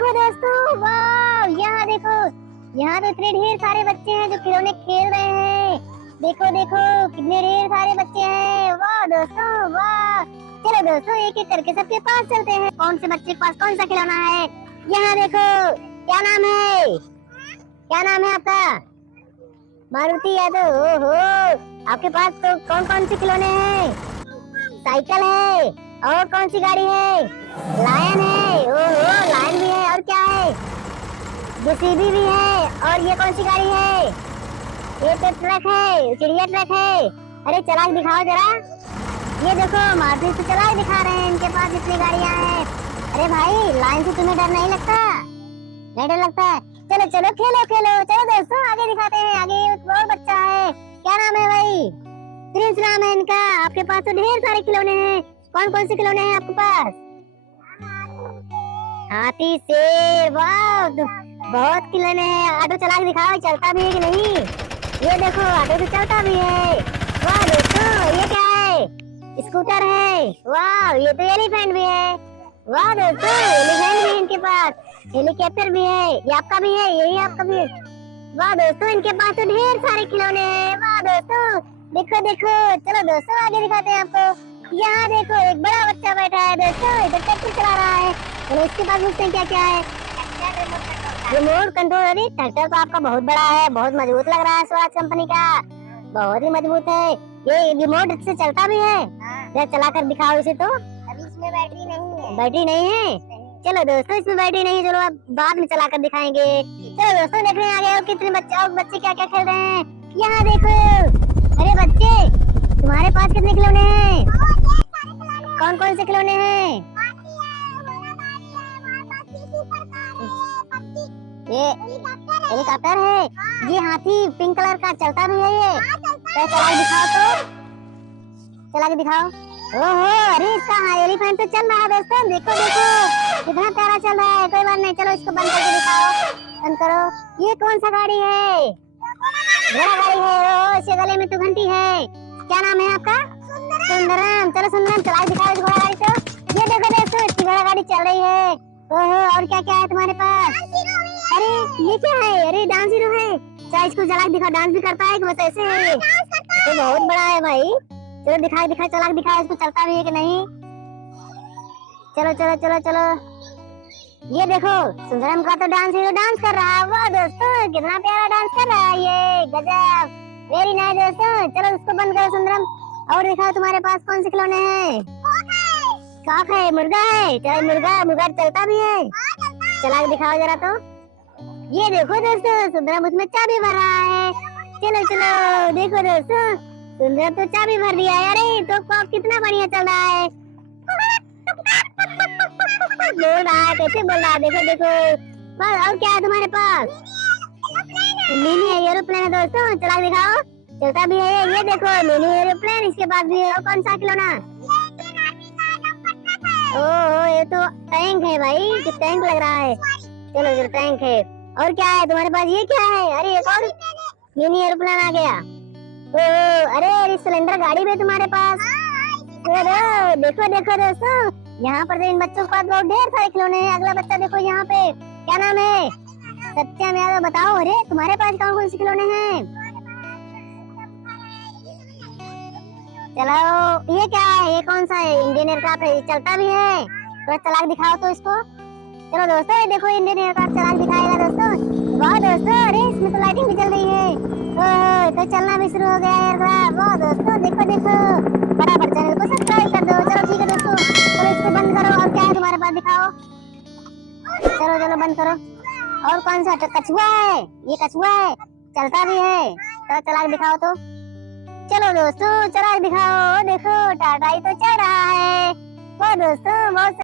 देखो दोस्तों, वाह यहाँ देखो, यहाँ तो इतने ढेर सारे बच्चे हैं जो खिलौने खेल रहे हैं। देखो देखो कितने ढेर सारे बच्चे हैं, वाह दोस्तों वाह। चलो दोस्तों एक एक करके सबके पास चलते हैं, कौन से बच्चे के पास कौन सा खिलौना है। यहाँ देखो, क्या नाम है, क्या नाम है आपका? मारुति यादव। ओहो, आपके पास तो कौन कौन से खिलौने हैं? साइकिल है, और कौन सी गाड़ी है? लायन है। ओहो, लायन भी है, और क्या है? जेसीबी भी है, और ये कौन सी गाड़ी है? ये तो ट्रक है, चिड़िया ट्रक है। अरे चला के दिखाओ जरा। ये देखो मारुति से चला के दिखा रहे हैं, इनके पास इतनी गाड़ियां हैं। अरे भाई लाइन से तुम्हें डर नहीं लगता? नहीं डर लगता है? चलो चलो खेलो खेलो, चलो दोस्तों आगे दिखाते हैं। आगे एक और बच्चा है, क्या नाम है भाई? प्रिंस नाम है इनका। आपके पास तो ढेर सारे खिलौने हैं, कौन कौन से खिलौने हैं आपके पास? हाथी, शेर, वाह बहुत खिलौने हैं। ऑटो चला के दिखाओ, चलता भी है कि नहीं? ये देखो ऑटो तो चलता भी है। वाह दोस्तों ये क्या है? स्कूटर है। वाह ये तो एलिफेंट भी है। वाह दोस्तों एलिफेंट भी इनके पास, हेलीकॉप्टर भी है। ये आपका भी है? यही आपका भी है? वाह दोस्तों इनके पास तो ढेर सारे खिलौने हैं। वाह दोस्तों देखो देखो, चलो दोस्तों आगे दिखाते हैं आपको। यहाँ देखो एक बड़ा बच्चा बैठा है दोस्तों, इधर ट्रैक्टर चला रहा है। चलो इसके पास पूछते हैं क्या क्या है। Remote control. अरे ट्रैक्टर तो आपका बहुत बड़ा है, बहुत मजबूत लग रहा है, स्वराज कंपनी का, बहुत ही मजबूत है। ये रिमोट से चलता भी है? जरा चला कर दिखाओ इसे तो। अभी इसमें बैटरी नहीं है। बैटरी नहीं है? चलो दोस्तों इसमें बैटरी नहीं, चलो अब बाद में चला कर दिखाएंगे। चलो दोस्तों देख रहे हैं आगे और कितने बच्चे, और बच्चे क्या क्या खेल रहे हैं। यहाँ देखो, अरे बच्चे तुम्हारे पास कितने खिलौने हैं? कौन कौन से खिलौने हैं? ये हेलीकॉप्टर है। ये हाथी पिंक कलर का चलता भी है। ये तो चला के दिखाओ तो, चला के दिखाओ। ओहो अरे इसका एलिफेंट तो चल रहा है दोस्तों, देखो देखो कितना प्यारा चल रहा है। कोई बात नहीं, चलो इसको बंद करके दिखाओ, बंद करो। ये कौन सा गाड़ी है? घोड़ा गाड़ी है। ओह इसके गले में तो घंटी है। क्या नाम है आपका? सुंदरम। चलो सुंदरम चला के दिखाओ इस घोड़ा गाड़ी को। ये देखो दोस्तों इसकी घोड़ा गाड़ी चल रही है। ओहो और क्या क्या है तुम्हारे पास? अरे ये क्या है? अरे डांस हीरो है। चाहे इसको चला के दिखाओ, डांस भी करता है कि बस ऐसे है? तो बहुत बड़ा है भाई। चलो दिखा दिखा, चला के दिखा इसको, चलता भी है कि नहीं? चलो चलो चलो चलो। ये देखो सुंदरम का तो डांस हीरो डांस कर रहा है। वाह दोस्तों कितना प्यारा डांस कर रहा है, ये गजब, वेरी नाइस दोस्तों। चलो उसको बंद करो सुंदरम, और दिखाओ तुम्हारे पास कौन से खिलौने हैं। कॉक है, मुर्गा है। चलो मुर्गा, मुर्गा चलता भी है, चला के दिखाओ जरा तो। ये देखो दोस्तों सुंदरम उसमें चाबी भर रहा है। चलो चलो देखो दोस्तों सुंदरम तो चाबी भर दिया है। अरे तो कॉक कितना बढ़िया चल रहा है, बोल रहा है, कैसे बोल रहा है, देखो देखो। बस और क्या है तुम्हारे पास? मिनी एरोप्लेन है दोस्तों, चला के दिखाओ, चलता भी है। ये देखो मिनी एरोप्लेन, इसके पास भी है। और कौन सा खिलौना? ओह ये तो टैंक है भाई, कि टैंक लग रहा है। चलो चलो टैंक है। और क्या है तुम्हारे पास? ये क्या है? अरे एक और मिनी एरोप्लेन आ गया। ओह अरे सिलेंडर गाड़ी भी है तुम्हारे पास। अरे देखो देखो दोस्तों, यहाँ पर इन बच्चों के पास बहुत ढेर सारे खिलौने हैं। अगला बच्चा देखो यहाँ पे, क्या नाम है? सत्यम यादव। बताओ अरे तुम्हारे पास कौन कौन से खिलौने हैं? चलो ये क्या है? ये कौन सा है? इंडियन एयरक्राफ्ट है, चलता भी है, तो चला के दिखाओ तो इसको। चलो दोस्तों ये देखो इंडियन एयरक्राफ्ट चला के दिखाएगा दोस्तों। वाह दोस्तों अरे इसमें तो लाइटिंग भी चल रही है। ओह तो चलना भी शुरू हो गया है एयरक्राफ्ट। वाह दोस्तों देखो देखो, फटाफट चैनल को सब्सक्राइब कर दो। चलो ठीक है दोस्तों, चलो इसको बंद करो। और क्या है तुम्हारे पास दिखाओ। चलो चलो बंद करो। और कौन सा? कछुआ है, ये कछुआ है, चलता भी है, तो चला के दिखाओ तो। चलो दोस्तों चला के दिखाओ, देखो टाटा ही तो चल रहा है। वो दोस्तों बहुत